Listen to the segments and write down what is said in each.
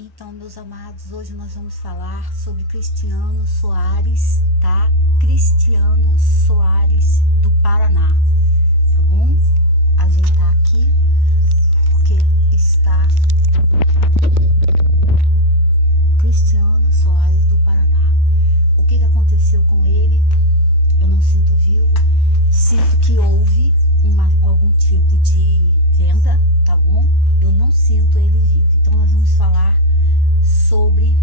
Então, meus amados, hoje nós vamos falar sobre Cristiano Soares, tá? Cristiano Soares do Paraná, tá bom? Ajeitar aqui, porque está Cristiano Soares do Paraná. O que aconteceu com ele? Eu não sinto vivo, sinto que houve algum tipo de venda, tá bom? Eu não sinto ele vivo. Então nós vamos falar sobre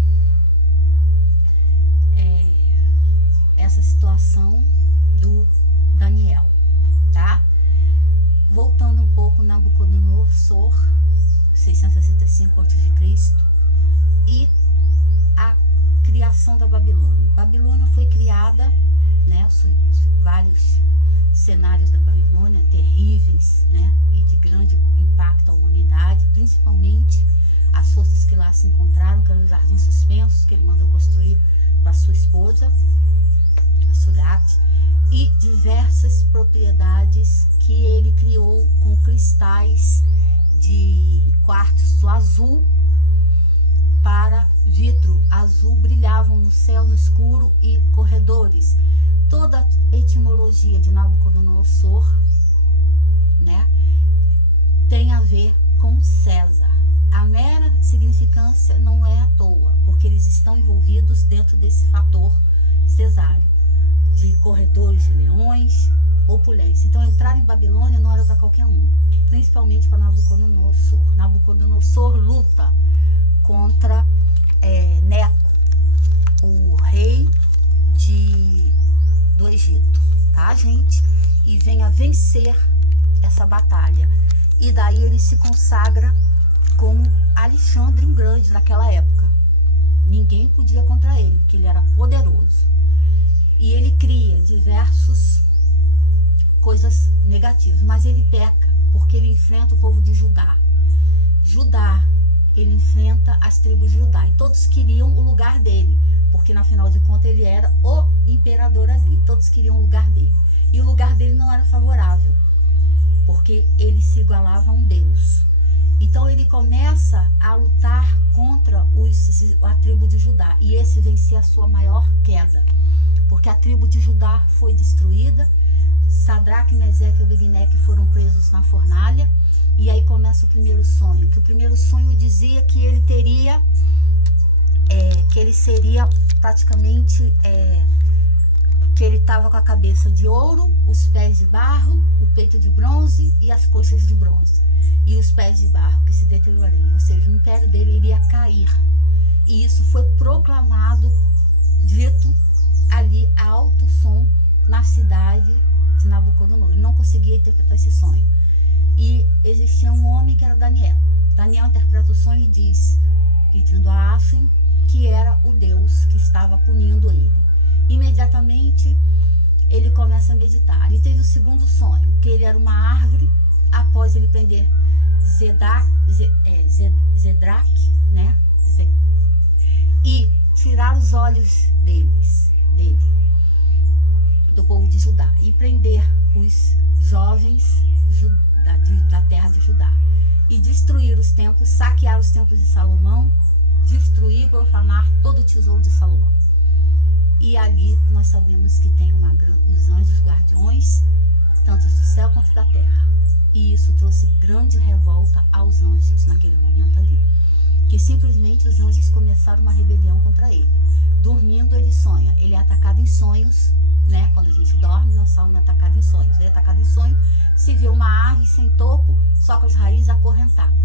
essa situação do Daniel, tá? Voltando um pouco, Nabucodonosor, 665 a.C. e a criação da Babilônia. Babilônia foi criada, né? Vários cenários da Babilônia terríveis, né? E de grande impacto à humanidade, principalmente as forças que lá se encontraram, que eram os jardins suspensos que ele mandou construir para sua esposa, Surat, e diversas propriedades que ele criou com cristais de quartzo azul para vidro azul, brilhavam no céu no escuro e corredores. Toda a etimologia de Nabucodonosor, né, tem a ver com César. A mera significância não é à toa, porque eles estão envolvidos dentro desse fator cesário, de corredores de leões, opulência. Então entrar em Babilônia não era para qualquer um, principalmente para Nabucodonosor. Nabucodonosor luta contra Neco, o rei do Egito, tá, gente? E vem a vencer essa batalha. E daí ele se consagra como Alexandre o Grande naquela época. Ninguém podia contra ele, porque ele era poderoso. E ele cria diversas coisas negativas, mas ele peca, porque ele enfrenta o povo de Judá. Ele enfrenta as tribos de Judá, e todos queriam o lugar dele, porque na final de contas ele era o imperador ali, todos queriam o lugar dele. E o lugar dele não era favorável, porque ele se igualava a um Deus. Então ele começa a lutar contra a tribo de Judá, e esse vem ser a sua maior queda, porque a tribo de Judá foi destruída. Sadraque, Meseque e Abednego foram presos na fornalha, e aí começa o primeiro sonho, que o primeiro sonho dizia que ele teria, que ele seria praticamente, que ele estava com a cabeça de ouro, os pés de barro, o peito de bronze e as coxas de bronze, e os pés de barro que se deteriorariam, ou seja, o império dele iria cair. E isso foi proclamado, dito ali a alto som na cidade de Nabucodonosor. Ele não conseguia interpretar esse sonho. E existia um homem que era Daniel. Daniel interpreta o sonho e diz, pedindo a Afim, que era o Deus que estava punindo ele. Imediatamente ele começa a meditar. E teve o segundo sonho, que ele era uma árvore, após ele prender Zedraque, né? E tirar os olhos dele, do povo de Judá, e prender os jovens da terra de Judá, e destruir os templos, saquear os templos de Salomão, destruir e profanar todo o tesouro de Salomão. E ali nós sabemos que tem os anjos guardiões, tanto do céu quanto da terra. E isso trouxe grande revolta aos anjos naquele momento ali, que simplesmente os anjos começaram uma rebelião contra ele. Dormindo ele sonha, ele é atacado em sonhos, né? Quando a gente dorme, nós somos atacados em sonhos. Ele é atacado em sonho, se vê uma árvore sem topo, só com as raízes acorrentadas.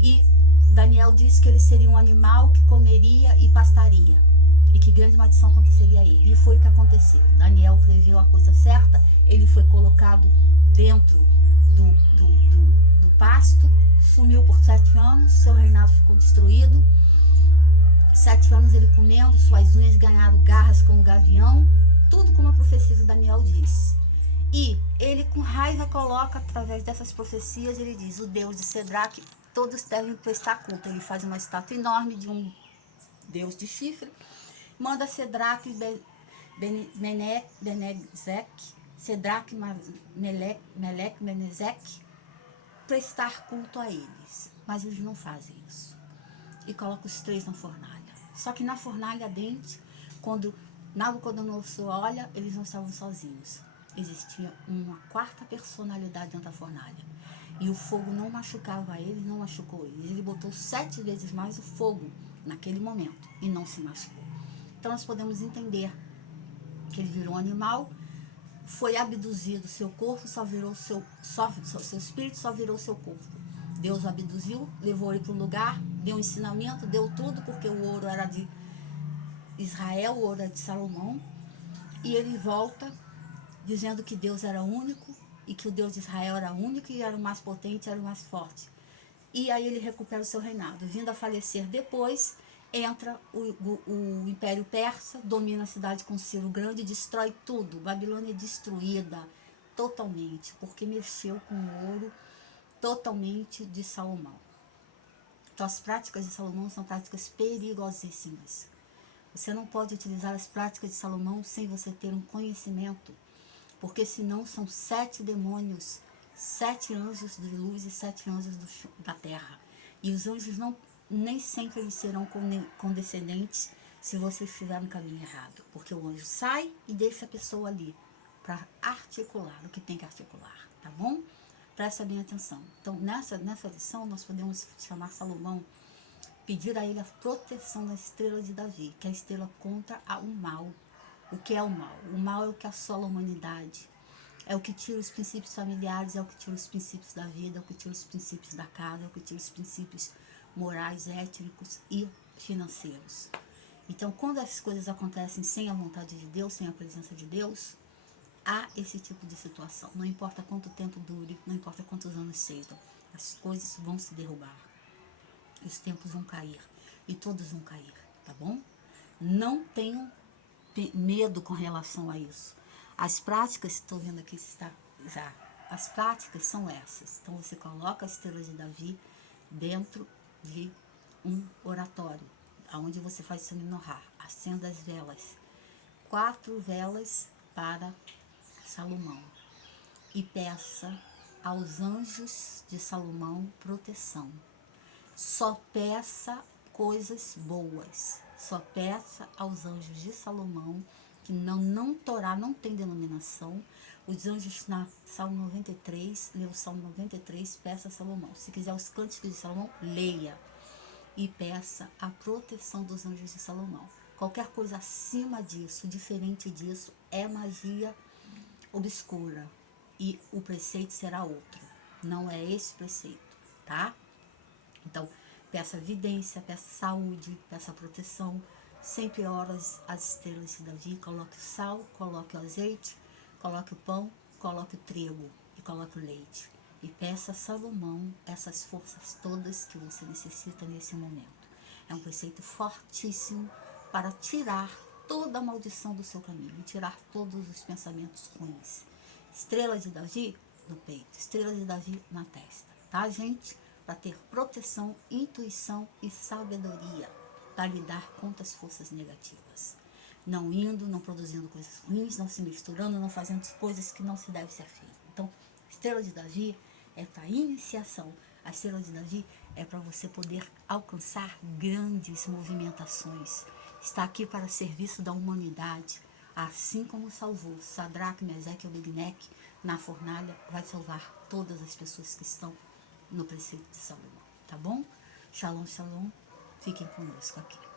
E Daniel disse que ele seria um animal que comeria e pastaria, e que grande maldição aconteceria a ele. E foi o que aconteceu. Daniel previu a coisa certa, ele foi colocado dentro do pasto, sumiu por 7 anos, seu reinado ficou destruído. 7 anos ele comendo, suas unhas ganharam garras como gavião, tudo como a profecia de Daniel disse. E ele com raiva coloca, através dessas profecias, ele diz, o Deus de Cedraque, todos devem prestar culto. Ele faz uma estátua enorme de um Deus de chifre, manda Cedraque, Cedraque, Meleque, Menezeque prestar culto a eles, mas eles não fazem isso. e coloca os 3 na fornalha. Só que na fornalha ardente, quando Nabucodonosor olha, eles não estavam sozinhos. Existia uma 4ª personalidade dentro da fornalha. E o fogo não machucava ele, não machucou ele. Ele botou 7 vezes mais o fogo naquele momento e não se machucou. Então nós podemos entender que ele virou um animal, foi abduzido, seu corpo só virou seu espírito só virou seu corpo. Deus o abduziu, levou ele para um lugar, deu um ensinamento, deu tudo, porque o ouro era de Israel, o ouro era de Salomão, e ele volta dizendo que Deus era único e que o Deus de Israel era único e era o mais potente, era o mais forte. E aí ele recupera o seu reinado. Vindo a falecer depois, entra o Império Persa, domina a cidade com Ciro Grande, destrói tudo. Babilônia é destruída totalmente, porque mexeu com o ouro totalmente de Salomão. Então as práticas de Salomão são práticas perigosíssimas. Você não pode utilizar as práticas de Salomão sem você ter um conhecimento, porque senão são 7 demônios, 7 anjos de luz e 7 anjos da terra. E os anjos nem sempre eles serão condescendentes se você estiver no caminho errado, porque o anjo sai e deixa a pessoa ali para articular o que tem que articular, tá bom? Presta bem atenção. Então, nessa lição, nós podemos chamar Salomão, pedir a ele a proteção da estrela de Davi, que é a estrela contra o mal. O que é o mal? O mal é o que assola a humanidade, é o que tira os princípios familiares, é o que tira os princípios da vida, é o que tira os princípios da casa, é o que tira os princípios morais, étnicos e financeiros. Então, quando essas coisas acontecem sem a vontade de Deus, sem a presença de Deus, há esse tipo de situação. Não importa quanto tempo dure, não importa quantos anos sejam, as coisas vão se derrubar. Os tempos vão cair e todos vão cair, tá bom? Não tenham medo com relação a isso. As práticas, estou vendo aqui se está já, as práticas são essas. Então você coloca a estrela de Davi dentro de um oratório, onde você faz o seu menorá, acenda as velas, 4 velas para Salomão, e peça aos anjos de Salomão proteção. Só peça coisas boas, só peça aos anjos de Salomão, que não Torá não tem denominação. Os anjos na Salmo 93, lê o Salmo 93, peça a Salomão. Se quiser os cânticos de Salomão, leia e peça a proteção dos anjos de Salomão. Qualquer coisa acima disso, diferente disso, é magia obscura e o preceito será outro. Não é esse preceito, tá? Então, peça vidência, peça saúde, peça proteção. Sempre ora as estrelas de Davi, coloque o sal, coloque o azeite, coloque o pão, coloque o trigo e coloque o leite. E peça a Salomão essas forças todas que você necessita nesse momento. É um preceito fortíssimo para tirar toda a maldição do seu caminho, tirar todos os pensamentos ruins. Estrela de Davi no peito, estrela de Davi na testa, tá, gente? Para ter proteção, intuição e sabedoria para lidar contra as forças negativas. Não indo, não produzindo coisas ruins, não se misturando, não fazendo coisas que não se deve ser feito. Então, estrela de Davi é para iniciação. A estrela de Davi é para você poder alcançar grandes movimentações. Está aqui para serviço da humanidade. Assim como salvou Sadraque, Meseque e Abednego na fornalha, vai salvar todas as pessoas que estão no preceito de Salomão, tá bom? Shalom, shalom. Fiquem conosco aqui.